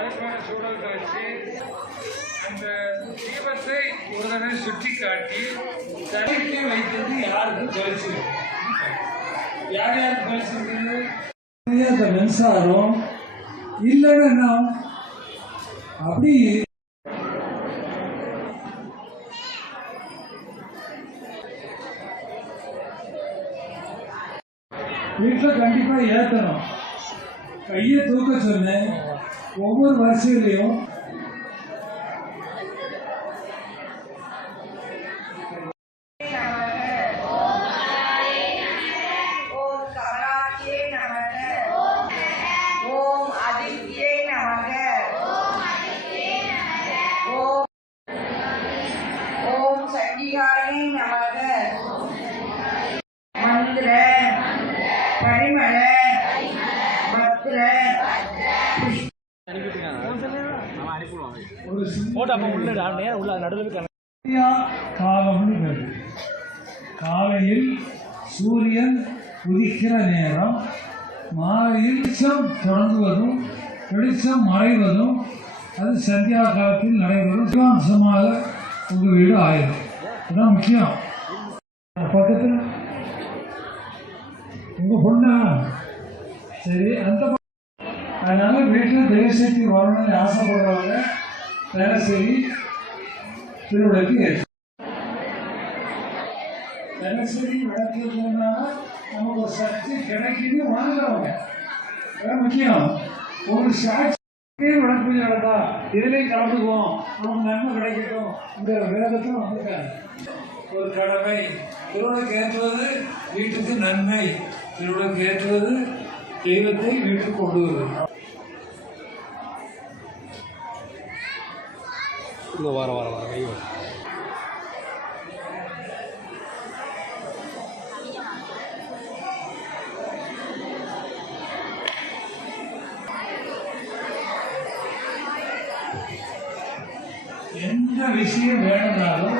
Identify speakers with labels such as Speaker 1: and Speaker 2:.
Speaker 1: அழகான சூழல் வச்சு அந்த தீபத்தை ஒரு தடவை சுட்டி காட்டி தனித்து வைத்தது யாருக்கும் கழிச்சிருக்கு யார் யாருக்கு கழிச்சிருக்கு அந்த மின்சாரம் இல்லைன்னா அப்படி வீட்டில் கண்டிப்பாக ஏற்றணும் கையை தூக்க சொன்னேன். ஒவ்வொரு வரிசையிலையும்
Speaker 2: ஓம் ஓம் ஓம் நமக மந்திர பரிமள பத்ர
Speaker 3: போட்டு அப்போ உள்ள நேரம் உள்ள நடுவில்
Speaker 1: காலம்னு காலையில் சூரியன் உதிக்கிற நேரம் மாலையில் வெளிச்சம் தொடங்குவதும் வெளிச்சம் மறைவதும் அது சந்தியா காலத்தில் நடைபெறும். அம்சமாக உங்கள் வீடு ஆயிடும். அதுதான் முக்கியம். பக்கத்தில் உங்கள் பொண்ணா? சரி அந்த அதனால வீட்டில் தெய்வசக்தி வரணும்னு ஆசைப்படுறவங்க தினசரி செய்ய திருவிளக்கு ஏற்று. தினசரி விளக்கு நமக்கு ஒரு சக்தி கிடைக்குன்னு வாங்குறவங்க. முக்கியம். ஒரு சாட்சி விளக்கு நடந்தா இதுலேயும் கலந்துக்குவோம். நமக்கு நன்மை கிடைக்கட்டும் இந்த வேதத்தில் வந்திருக்காங்க. ஒரு கடமை. திருவிளக்கு ஏற்றுவது வீட்டுக்கு நன்மை. திருவிளக்கு ஏற்றுவது தெய்வத்தை வீட்டுக்கு கொண்டு வருவது
Speaker 3: இங்கே வர வர வர கை வர
Speaker 1: எந்த விஷயம் வேணும்னாலும்